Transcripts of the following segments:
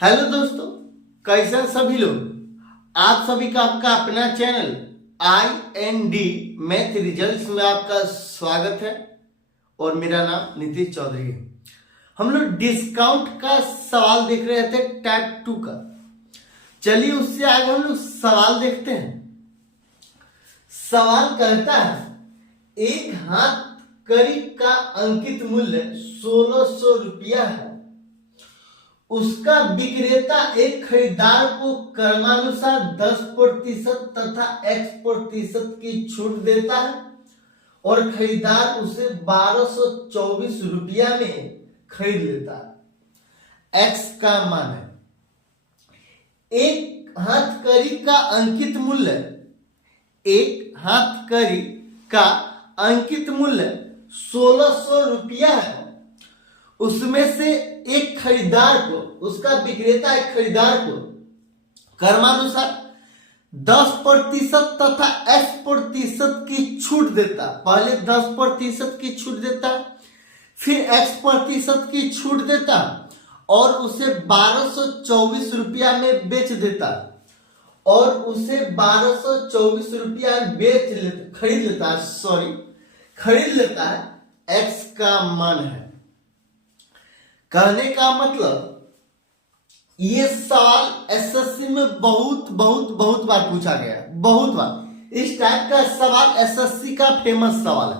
Hello दोस्तों, कैसे सभी लोग। आप सभी का आपका अपना चैनल IND मैथ रिजल्ट्स में आपका स्वागत है और मेरा नाम नीतीश चौधरी है। हम लोग डिस्काउंट का सवाल देख रहे थे टाइप 2 का। चलिए उससे आगे हम लोग सवाल देखते हैं। सवाल कहता है एक हाथ कड़ी का अंकित मूल्य 1600 रुपया है। उसका विक्रेता एक खरीदार को क्रमानुसार 10% तथा X% की छूट देता है और खरीदार उसे 1224 रुपया में खरीद लेता है। X का मान है। एक हाथ कड़ी का अंकित मूल्य, एक हाथ कड़ी का अंकित मूल्य 1600 रुपया है। उसमें से एक खरीदार को, उसका विक्रेता एक खरीदार को क्रमानुसार 10% तथा X% की छूट देता। पहले 10% की छूट देता, फिर X% की छूट देता और उसे 1224 रुपया में बेच देता और उसे 1224 रुपया खरीद लेता है। X का मान है। कहने का मतलब ये सवाल एसएससी में बहुत बार पूछा गया है। बहुत बार इस टाइप का सवाल एसएससी का फेमस सवाल है।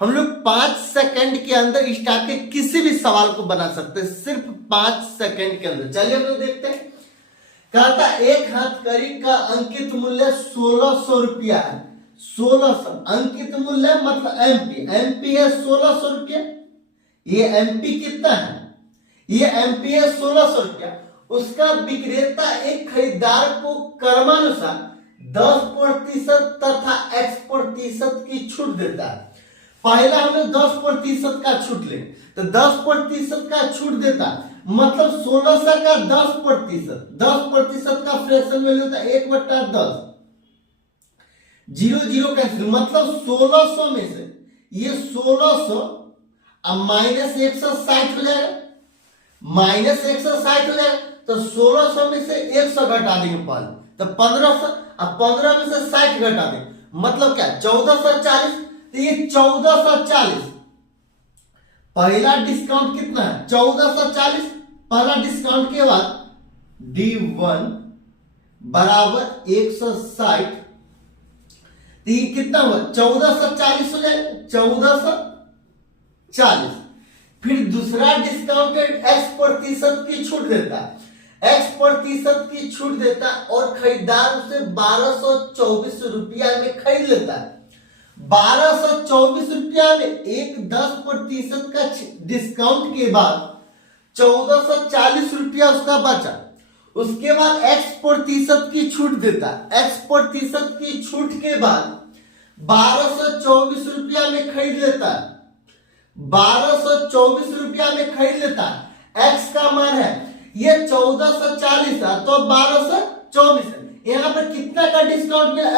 हम लोग 5 सेकंड के अंदर इस टाइप के किसी भी सवाल को बना सकते हैं, सिर्फ 5 सेकंड के अंदर। चलिए हम लोग देखते हैं। कहता एक हाथ कड़ी का अंकित मूल्य 1600 रुपया है। 1600 अंकित मूल्य मतलब एमपी है 1600 रुपया। ये एमपी कितना है? ये एमपी है 1600 रुपया। उसका विक्रेता एक खरीदार को क्रमानुसार 10% तथा X% की छूट देता है। पहला हमें 10% का छूट ले, तो 10% का छूट देता मतलब 1600 का 10%। 10% का फ्रैक्शन वैल्यू होता है 1/10। 0 कैंसिल, मतलब 1600 में से ये 1600 अब माइनस 160 हो जाएगा। माइनस 160 हो जाएगा तो 1600 में से 100 घटा देंगे पहले, तो 1500। अब 15 में से 60 घटा देंगे, मतलब क्या 1440। तो ये 1440 पहला डिस्काउंट कितना है? 1440 पहला डिस्काउंट के बाद D1 बराबर 160। तो ये कितना हुआ? 1440 हो जाएगा। 1440 फिर दूसरा डिस्काउंट X% की छूट देता है। X% की छूट देता और खरीदार उसे 1224 रुपया में खरीद लेता है। 1224 रुपया में एक 10% का डिस्काउंट के बाद 1440 रुपया उसका बचा। उसके बाद X% की छूट देता है। X% की छूट के बाद 1224 रुपया में खरीद लेता है। 1224 रुपया में खरीद लेता है। X का मान है ये 1440 है तो 1224 है। यहां पर कितना का डिस्काउंट मिला?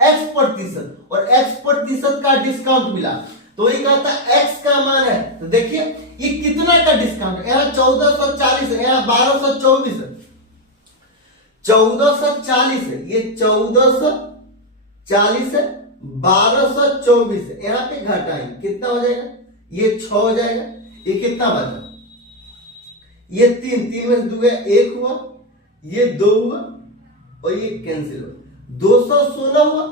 X% और X% का डिस्काउंट मिला, तो ये कहता है X का मान है। तो देखिए ये कितना का डिस्काउंट है? यहाँ 1440 है, यहाँ 1224 है। 1440 है, ये 1440 है, 1224 है। यहाँ पे घटाएंगे कितना हो जाएगा? ये 6 हो जाएगा। ये कितना बचा? ये 3 में से 2 गया 1 हुआ, ये 2 हुआ और ये कैंसिल हुआ, 216 हुआ।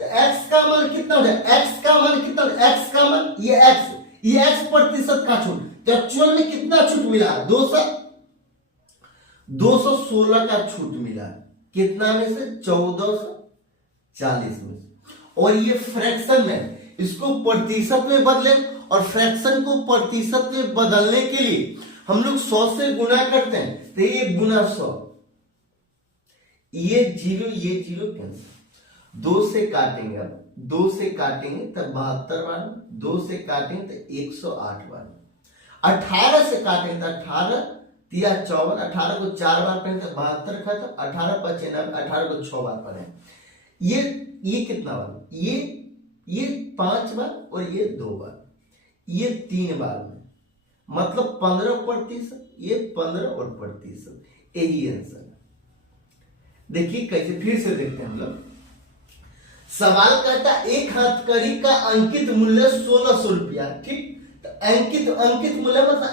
तो X का मान कितना हो जाएगा? X का मान कितना? X का मान ये X% का छूट। तो एक्चुअल में कितना छूट मिला? 216 का छूट मिला। कितना में से? 1440 में से। और ये फ्रैक्शन में, इसको प्रतिशत में बदले और फ्रैक्शन को प्रतिशत में बदलने के लिए हम लोग 100 से गुना करते हैं। तो ये गुना 100, ये 0 कैंसिल। 2 से काटेंगे, अब 2 से काटेंगे तब 72 बार, 2 से काटेंगे तो 108 बार। 18 से काटेंगे तो 18 तिया 54, 18 को 4 बार पढ़ेंगे तो 72 खत्म। 18 25 90, 18 को 6 बार पढ़े। ये कितना बार? ये 5 बार और ये 2 बार, ये 3 बार में, मतलब 15%, ये 15 और प्रतिशत, यही आंसर है। देखिए कैसे, फिर से देखते हैं हम लोग। सवाल कहता है एक हथकड़ी का अंकित मूल्य 1600 रुपया, ठीक। तो अंकित मूल्य मतलब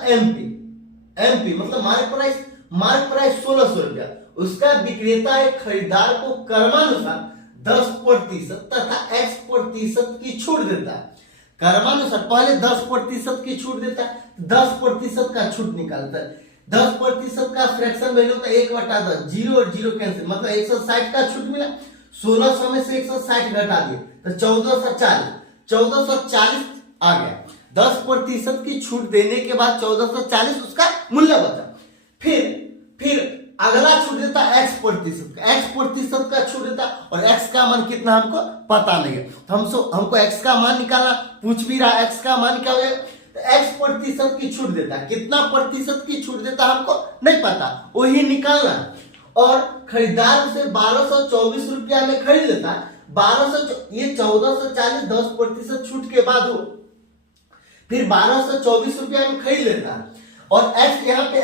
एमपी मतलब मार्क प्राइस 1600 रुपया। उसका विक्रेता एक खरीदार को क्रमानुसार 10% तथा x% की छूट देता है। क्रमानुसार पहले 10% की छूट देता है, 10% का छूट निकालता है। 10% का फ्रैक्शन वैल्यू होता है 1/10, 0 और 0 कैंसिल, मतलब 160 का छूट मिला। 1600 में से 160 घटा दिए तो 1440 आ गया। 10% की छूट देने के बाद 1440 उसका मूल्य बचा। फिर अगला छूट देता x% का छूट देता, और x का मान कितना हमको पता नहीं है, तो हमको x का मान निकालना, पूछ भी रहा x का मान क्या है, तो x% की छूट देता, कितना प्रतिशत की छूट देता हमको नहीं पता, वही निकालना। और खरीदार उसे 1224 रुपया में खरीद लेता, 1440 10% छूट के बाद हो, फिर 1224 रुपया में खरीद लेता, और x यहाँ पे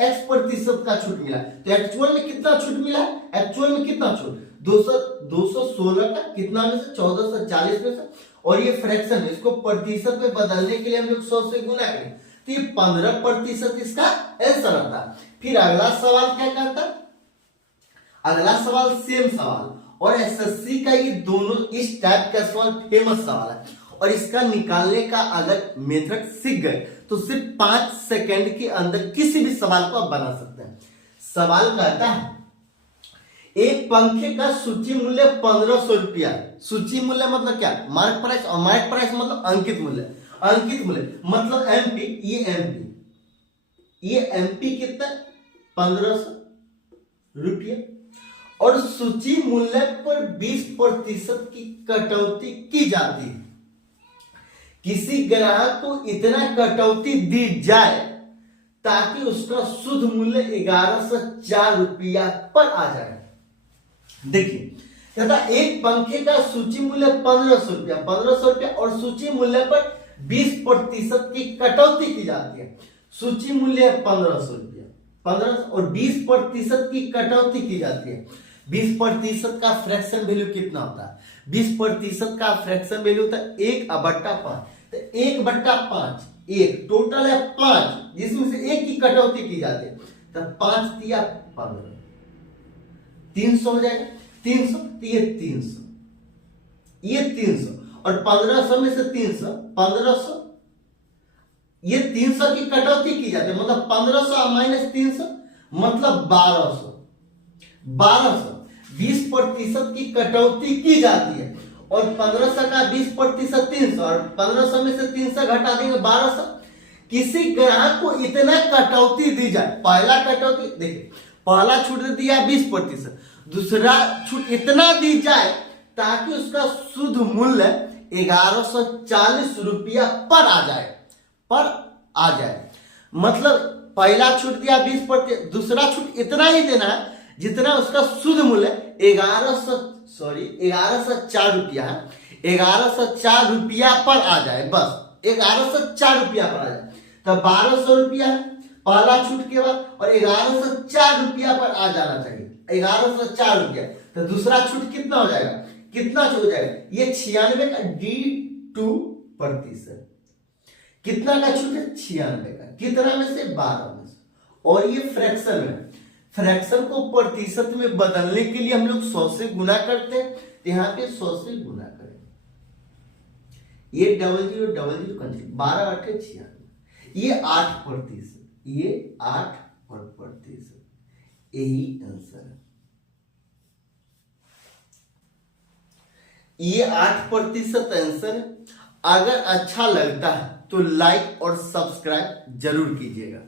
x% का छूट मिला। तो एक्चुअल में कितना छूट मिला, एक्चुअल में कितना छूट 216 का कितना में से 1440 में से, और ये फ्रैक्शन है, इसको प्रतिशत में बदलने के लिए हम लोग 100 से गुना करें, तो ये 15% इसका आंसर आता। फिर अगला सवाल क्या कहता, अगला सवाल सेम सवाल, और एसएससी का ये दोनों इस टाइप का सवाल फेमस सवाल है, और इसका निकालने का अगर मेथड सीख गए तो सिर्फ 5 सेकंड के अंदर किसी भी सवाल को आप बना सकते हैं। सवाल कहता है एक पंखे का सूची मूल्य 1500 रुपया। सूची मूल्य मतलब क्या, मार्क प्राइस, और मार्क प्राइस मतलब अंकित मूल्य मतलब एमपी, ये एमपी कितना 1500 रुपया, और सूची मूल्य पर 20% की कटौती की जाती है। किसी ग्राहक को इतना कटौती दी जाए ताकि उसका शुद्ध मूल्य 1104 रुपया पर आ जाए। देखिए तथा एक पंखे का सूची मूल्य 1500 रुपया और सूची मूल्य पर 20% की कटौती की जाती है। सूची मूल्य है 1500 रुपया, 1500 और 20% की कटौती की जाती है। 20% का फ्रैक्शन वैल्यू कितना होता है, 20% का फ्रैक्शन वैल्यू होता है 1/5, तो 1/5, एक टोटल है 5, जिसमें से 1 की कटौती की जाती है, तो 5 दिया 15, 300 हो जाएगा, 300 तो ये 300, ये 300, और 1500 में से 300, 1500, ये 300 की कटौती की जाती है, मतलब 1500 माइनस 300 मतलब 1200, 20% की कटौती की जाती है, और 1500 का 20% 300, और 1500 में से 300 घटा देंगे 1200। किसी ग्राहक को इतना कटौती दी जाए, पहला कटौती देखिए, पहला छूट दिया 20%, दूसरा छूट इतना दी जाए ताकि उसका शुद्ध मूल्य 1140 रुपया पर आ जाए, मतलब पहला छूट दिया 20%, दूसरा छूट इतना ही देना है जितना उसका शुद्ध मूल्य 1104 रुपया है, 1104 रुपया पर आ जाए, बस 1104 रुपया पर आ जाए। तो 1200 रुपया है पहला छूट के बाद, और 1104 रुपया पर आ जाना चाहिए, 1104 रुपया। तो दूसरा छूट कितना हो जाएगा, कितना छूट हो जाएगा, ये 96 का D2%, कितना का छूट है 96 का, कितना में से 12 में से, और ये फ्रैक्शन है, फ्रैक्शन को प्रतिशत में बदलने के लिए हम लोग 100 से गुना करते हैं, तो यहाँ पे 100 से गुना करें, ये 0000 कंसिडर 12 8 96, ये 8%, ये 8%, यही आंसर है, ये 8% आंसर है। अगर अच्छा लगता है तो लाइक और सब्सक्राइब जरूर कीजिएगा।